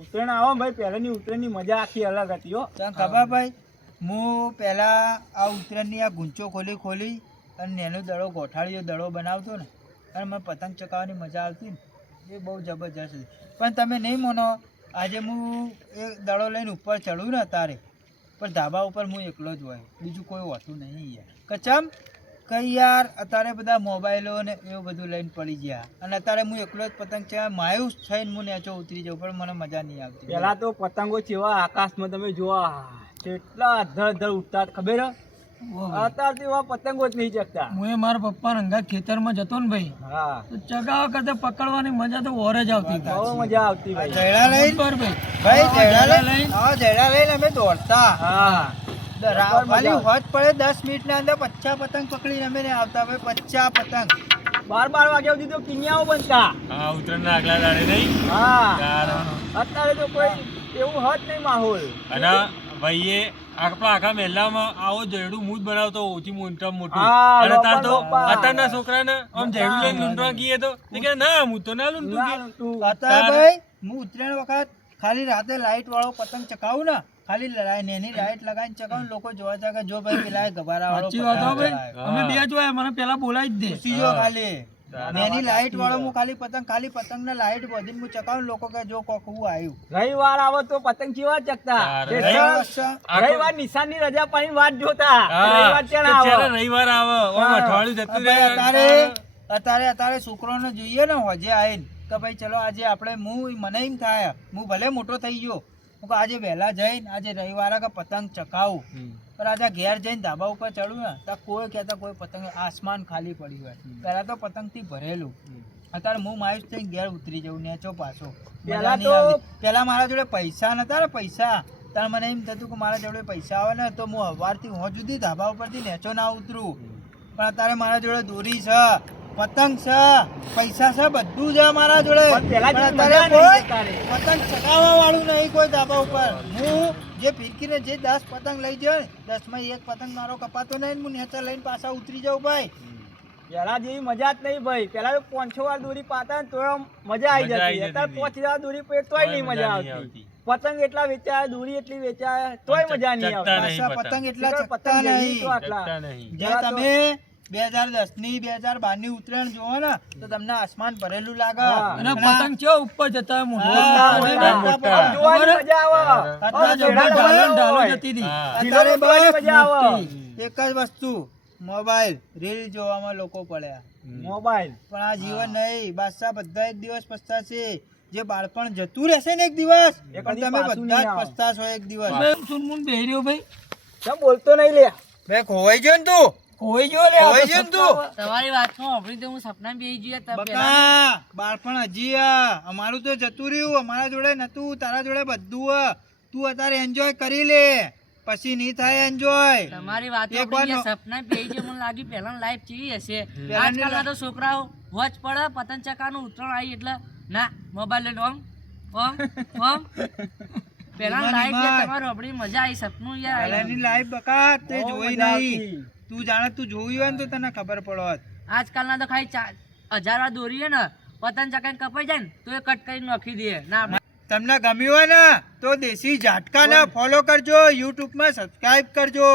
ઉત્તરાયણ આવો ભાઈ, પહેલાની ઉત્તરાયણની મજા આખી અલગ હતી હો. તને ખબર ભાઈ, હું પહેલા આ ઉત્તરાયણની આ ગુંચો ખોલી અને નેનો દડો ગોઠાળીયો દડો બનાવતો ને, અને મને પતંગ ચકાવવાની મજા આવતી ને, એ બહુ જબરજસ્ત હતી. પણ તમે નહીં માનો, આજે હું એ દડો લઈને ઉપર ચડું ને તારે, પણ ધાબા ઉપર હું એકલો જ હોય, બીજું કોઈ હોતું નહીં યાર. કચમ કઈ યાર, અત્યારે બધા મોબાઈલો ને એવું બધું લઈને પડી ગયા, અને અત્યારે હું એકલો જ પતંગ ચગાવ, માયુસ થઈને હું નેચો ઉતરી જાઉં, પણ મને મજા નહીં આવતી. પેલા તો પતંગો ચેવા આકાશમાં તમે જોવા કેટલા અધર ઉડતા ખબર હે? અત્યારે તો એવા પતંગો જ નહીં ચગતા. હું મારા પપ્પા અંગા ખેતરમાં જતો ને ભાઈ, હા, તો ચગાવવા કરતા પકડવાની મજા તો ઓર જ આવતી. બહુ મજા આવતી ભાઈ. જયડા લઈને ભાઈ, જયડા લઈને અમે દોડતા. હા, ખાલી હોજ પડે 10 મિનિટના અંદર 50 પતંગ પકડીને અમે ને આવતા ભાઈ, 50 પતંગ. 12 વાગ્યા સુધી તો કિનિયાઓ બનતા. હા, ઉત્તરાયણના આગલા દાડે નહીં. હા, અત્યારે તો કોઈ એવું હદ નહીં માહોલ. અને ભાઈએ આપણા આખા મહેલામાં આવો જયડું મૂજ બનાવતો ઓછી મોટા મોટું. હા, અને તાર તો લોપા. અત્યારના છોકરાને આમ જયડું લઈને લૂંટવા કીએ તો તે કે ના હું તો ના લૂંટું કે. અત્યારે ભાઈ હું ઉત્તરાયણ વખત ખાલી રાતે લાઈટ વાળો પતંગ ચકાવું ને, ખાલી નેની લાઈટ લગાવીને ચકાવું, લોકો જોવા જાય કે જો ભાઈ પેલા ગભારા વાળો સાચી વાત હો ભાઈ, અમે બે જોયા, મને પેલા બોલાવી જ દે. ખુશીઓ ખાલી નેની લાઈટ વાળો હું ખાલી પતંગના લાઈટ બધીને હું ચકાવું, લોકો કે જો કોકવું આવ્યું. રવિવાર આવે તો પતંગ કેવા ચકતા. રવિવાર નિશાનની રજા પાડીને વાટ જોતા. રવિવાર ક્યારે આવે? રવિવાર આવે ઓમ અઠવાડિયું જતું રહે. અત્યારે છોકરોને જોઈએ ને હોજે આવીને કે ભાઈ ચલો આજે આપણે મને એમ થાય, હું ભલે મોટો થઈ ગયો, હું કહું આજે વહેલા જઈને આજે રવિવારે કે પતંગ ચકાવું, પણ આજે ઘેર જઈને ધાબા ઉપર ચડું ને તો કોઈ કહેતા કોઈ પતંગ, આસમાન ખાલી પડ્યું હોય. પહેલા તો પતંગથી ભરેલું, અત્યારે હું માયુસ થઈને ઘેર ઉતરી જાઉં નેચો પાછો. પેલા મારા જોડે પૈસા નતા ને, પૈસા ત્યારે મને એમ થતું કે મારા જોડે પૈસા આવે ને તો હું સવારથી હોજ સુધી ધાબા ઉપરથી નેચો ના ઉતરું. પણ અત્યારે મારા જોડે દોરી છે, પતંગ છે, પૈસા છે, બધું છે મારા જોડે. પતંગ ચગાવવા વાળું નહીં કોઈ ધાબા ઉપર. હું જે ફીરકીને જે 10 પતંગ લઈ જાય, 10માં એક પતંગ મારો કપાતો નહીં, હું નેચા લઈને પાછા ઉતરી જાઉં ભાઈ. પેલા જેવી મજા જ નહીં ભાઈ. પેલા તો 5-6 વાર દોરી પાતા ને તો મજા આવી જતી. અત્યારે 5 વાર દોરી પડે તોય નહીં મજા આવતી. પતંગ એટલા વેચાય, દોરી એટલી વેચાય, તોય મજા નહીં આવતી. પતંગ એટલા ચકતા નહીં. જે તમે 2010ની 2012ની ઉત્તરાયણ જોવો ને તો તમને આસમાન ભરેલું લાગે, અને પતંગ કેવો ઉપર જતા એક જ વસ્તુ, મોબાઈલ રીલ જોવામાં લોકો પડ્યા. મોબાઈલ પણ આ જીવન નહીં બાદશાહ, બધા એક દિવસ પસ્તાશે. જે બાળપણ જતું રહેશે ને એક દિવસ, તમે બધા જ પસ્તાશો એક દિવસ. સુનમુન બેહી રહ્યો ભાઈ, કેમ બોલતો નહીં લે? બે ખોવાઈ ગયો ને તું, કોઈ જો લે ખોવાઈ ગયો ને તું. તમારી વાતમાં સાંભળી તો હું સપના બેહી ગયા. બકા બાળપણ હજી અમારું તો જતું રહ્યું, અમારા જોડે નતું, તારા જોડે બધું. તું અત્યારે એન્જોય કરી લે, પછી નહીં થાય એન્જોય. તમારી વાતો સપના બેહી ગયા. મને લાગ્યું પહેલા લાઈફ કેવી હશે. આજકાલના તો છોકરાઓ વચ પડે પતંગ ચકાનું ઉત્તરાયણ આવી એટલે ના મોબાઈલ લઈને ઓમ ઓમ ઓમ. પેલા લાઈફ તમારું આપણી મજા આવી, સપનું યાર. પહેલાની લાઈફ બકા તે જોઈ નહીં. તું જાણે તું જોયું હોય ને તો તને ખબર પડત. આજકાલના તો ખાલી 1000 વાર દોરીએ ને પતંગ ચકાઈને કપાઈ જાય ને તો એ કટ કરીને નાખી દે. ના તમને ગમ્યું હોય ને તો દેશી ઝાટકાને ફોલો કરજો, યુટ્યુબમાં સબસ્ક્રાઇબ કરજો.